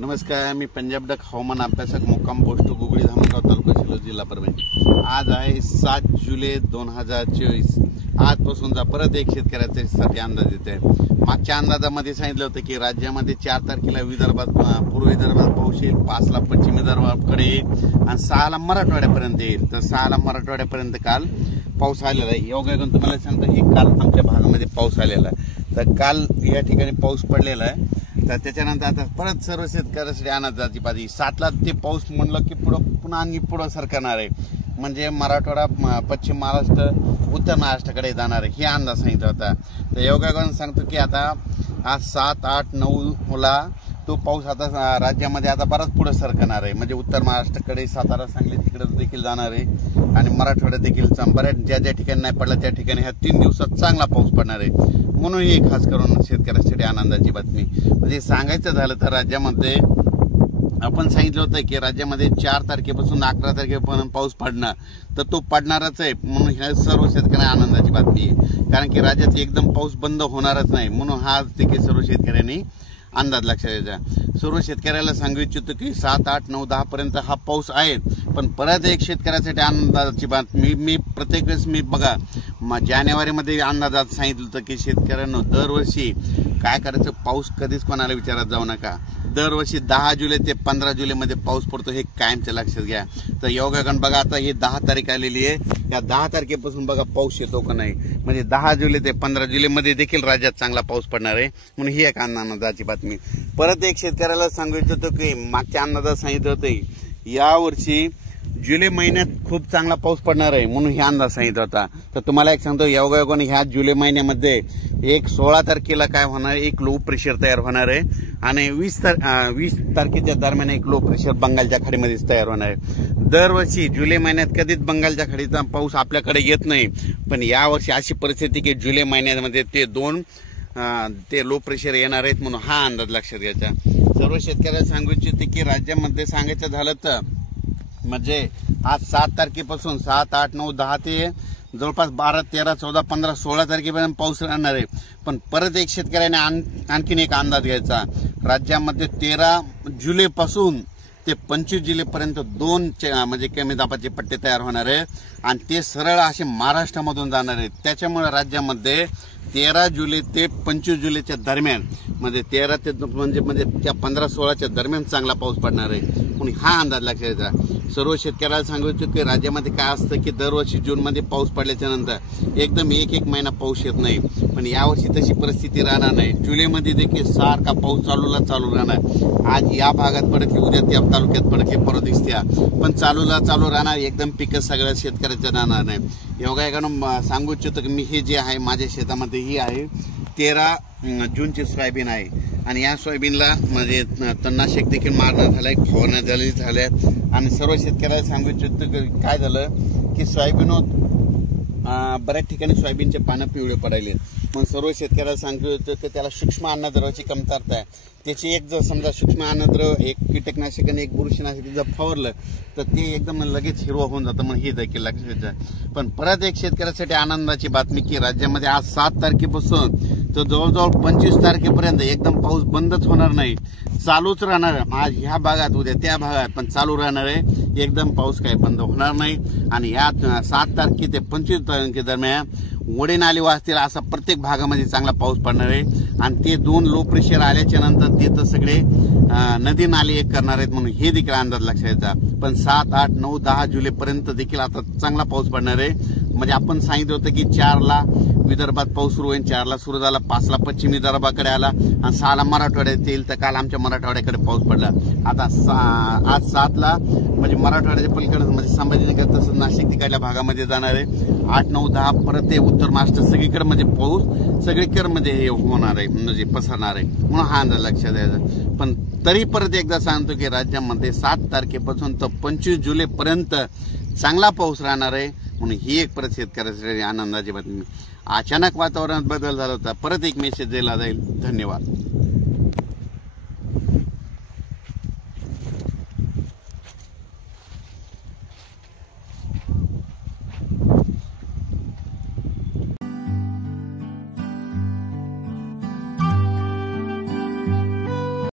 नमस्कार, मी पंजाब डक हवामान अभ्यासक मुक्काम पोस्ट गुगळी धामणगाव तालुका शिल्लोळ जिल्हा परभणी। आज आहे 7 जुलै 2024। आजपासूनचा परत एक शेतकऱ्यासाठी अंदाज येत आहे। मागच्या अंदाजामध्ये सांगितलं होतं की राज्यामध्ये 4 तारखेला विदर्भात पूर्व विदर्भात पाऊस येईल, 5 ला पश्चिम विदर्भाकडे येईल आणि 6 ला मराठवाड्यापर्यंत येईल। तर 6 ला मराठवाड्यापर्यंत काल पाऊस आलेला आहे। योगायोगाने तुम्हाला सांगतो की काल आमच्या भागामध्ये पाऊस आलेला आहे। तर काल या ठिकाणी पाऊस पडलेला आहे। तर त्याच्यानंतर आता परत सर्व शेतकऱ्यांसाठी अंदाजाची बाजी 7 ला ते पाऊस म्हणलं की पुन्हा आणखी पुढे सरकणार आहे, म्हणजे मराठवाडा, पश्चिम महाराष्ट्र, उत्तर महाराष्ट्राकडे जाणार आहे, हे अंदाज सांगितला होता। तर योगायोगाने सांगतो की आता आज 7, 8, 9 ला तो पाऊस आता राज्यामध्ये आता बराच पुढे सरकणार आहे, म्हणजे उत्तर महाराष्ट्राकडे, सातारा, सांगली तिकडे देखील जाणार आहे आणि मराठवाड्यात देखील बऱ्याच ज्या ठिकाणी नाही पडला त्या ठिकाणी ह्या 3 दिवसात चांगला पाऊस पडणार आहे। म्हणून ही खास करून शेतकऱ्यांसाठी आनंदाची बातमी। म्हणजे सांगायचं झालं तर राज्यामध्ये आपण सांगितलं होतं की राज्यामध्ये 4 तारखेपासून 11 तारखेपर्यंत पाऊस पडणार, तर तो पडणारच आहे। म्हणून ह्या सर्व शेतकऱ्यांना आनंदाची बातमी आहे, कारण की राज्यात एकदम पाऊस बंद होणारच नाही। म्हणून हा देखील सर्व शेतकऱ्यांनी अंदाज लक्षात द्यायचा। सर्व शेतकऱ्याला सांगू इच्छितो की 7, 8, 9, 10 पर्यंत हा पाऊस आहे। पण परत एक शेतकऱ्यासाठी आनंदाची बातमी, मी प्रत्येक वेळेस बघा जानेवारीमध्ये अंदाजात सांगितलं होतं की शेतकऱ्यांना दरवर्षी काय करायचं, पाऊस कधीच कोणाला विचारात जाऊ नका। दरवर्षी 10 जुलै ते 15 जुलैमध्ये पाऊस पडतो, हे कायमचं लक्षात घ्या। तर योगायोगाने बघा आता ही 10 तारीख आलेली आहे, या 10 तारखेपासून बघा पाऊस येतो का नाही, म्हणजे 10 जुलै ते 15 जुलैमध्ये देखील राज्यात चांगला पाऊस पडणार आहे। म्हणून ही एक आनंदाची बातमी। परत एक शेतकऱ्याला सांगू इच्छितो की मागच्या अंदाजात सांगितलं होतं यावर्षी जुलै महिन्यात खूप चांगला पाऊस पडणार आहे, म्हणून हे अंदाज सांगितला होता। तर तुम्हाला एक सांगतो, योगायोगाने ह्या जुलै महिन्यामध्ये 16 तारखेला काय होणार, एक लो प्रेशर तयार होणार आहे आणि 20 तारखेच्या दरम्यान एक लो प्रेशर बंगालच्या खाडीमध्ये तयार होणार आहे। दरवर्षी जुलै महिन्यात कधीच बंगालच्या खाडीचा पाऊस आपल्याकडे येत नाही, पण यावर्षी अशी परिस्थिती की जुलै महिन्यामध्ये ते लो प्रेशर येणार आहेत, म्हणून हा अंदाज लक्षात घ्यायचा। सर्व शेतकऱ्यांना सांगू इच्छिते की राज्यामध्ये सांगायचं झालं तर म्हणजे आज 7 तारखेपासून 7, 8, 9, 10 ते जवळपास 12, 13, 14, 15, 16 तारखेपर्यंत पाऊस राहणार आहे। पण परत एक शेतकऱ्याने आणखीन एक अंदाज घ्यायचा, राज्यामध्ये 13 जुलैपासून ते 25 जुलैपर्यंत 2 म्हणजे कमी दाबाचे पट्टे तयार होणार आहे आणि ते सरळ असे महाराष्ट्रामधून जाणार आहेत। त्याच्यामुळे राज्यामध्ये 13 जुलै ते 25 जुलैच्या दरम्यान, म्हणजे 13 ते म्हणजे त्या 15-16च्या दरम्यान चांगला पाऊस पडणार आहे, म्हणून हा अंदाज लक्षात घ्यायचा। सर्व शेतकऱ्याला सांगायचं की राज्यामध्ये काय असतं की दरवर्षी जूनमध्ये पाऊस पडल्याच्या नंतर एकदम एक महिना पाऊस येत नाही, पण यावर्षी तशी परिस्थिती राहणार नाही। जुलैमध्ये देखील सारखा पाऊस चालू राहणार। आज या भागात पडत, उद्या त्या तालुक्यात पडत, हे परत दिसत्या, पण चालू राहणार, एकदम पिकं सगळ्या शेतकऱ्याचं राहणार नाही। योगायोगानं सांगू इच्छितो की मी हे जे आहे माझ्या शेतामध्ये ही आहे 13 जूनची सोयाबीन आहे आणि या सोयाबीनला म्हणजे तणनाशक देखील मारण्यात झालंय, फवारण्या झाल्या आणि सर्व शेतकऱ्याला सांगू इच्छितो की काय झालं की सोयाबीन बऱ्याच ठिकाणी सोयाबीनचे पानं पिवळे पडायले। मग सर्व शेतकऱ्याला सांगू इच्छितो की त्याला सूक्ष्म अन्नद्रव्याची कमतरता आहे। त्याची एक जर समजा सूक्ष्म अन्नद्रव्य, एक कीटकनाशक आणि एक बुरशीनाशक जर फवारलं तर ते एकदम लगेच हिरवं होऊन जातं, मग हे देखील लक्षात घ्यायचं। पण परत एक शेतकऱ्यासाठी आनंदाची बातमी की राज्यामध्ये आज 7 तारखेपासून तर जवळजवळ 25 तारखेपर्यंत एकदम पाऊस बंदच होणार नाही, चालूच राहणार। आज ह्या भागात, उद्या त्या भागात, पण चालू राहणार आहे, एकदम पाऊस काही बंद होणार नाही। आणि या 7 तारखे ते 25 तारखे दरम्यान वडे नाले वाहतील असा प्रत्येक भागामध्ये चांगला पाऊस पडणार आहे आणि ते 2 लो प्रेशर आल्याच्या नंतर ते तर सगळे नदी नाले एक करणार आहेत, म्हणून हे देखील अंदाज लक्षात घ्यायचा। पण 7, 8, 9, 10 जुलैपर्यंत देखील आता चांगला पाऊस पडणार आहे। म्हणजे आपण सांगितलं होतं की 4 ला विदर्भात पाऊस सुरू होईल, 4 ला सुरू झाला, 5 ला पश्चिम विदर्भाकडे आला आणि 6 ला मराठवाड्यात येईल। तर काल आमच्या मराठवाड्याकडे पाऊस पडला। आता आज 7 ला म्हणजे मराठवाड्याच्या पलीकडे म्हणजे संभाजीनगर तसंच नाशिक तिकडल्या भागामध्ये जाणार आहे। 8, 9, 10 परत ते उत्तर महाराष्ट्र सगळीकडे म्हणजे पाऊस सगळीकडे म्हणजे हे होणार आहे, म्हणजे पसरणार आहे, म्हणून हा अंदाज लक्षात द्यायचा। पण तरी परत एकदा सांगतो की राज्यामध्ये 7 तारखेपासून तर 25 जुलैपर्यंत चांगला पाऊस राहणार आहे, म्हणून ही एक परत शेतकऱ्यासाठी आनंदाची बातमी। अचानक वातावरणात बदल झाला होता, परत एक मेसेज दिला जाईल। धन्यवाद।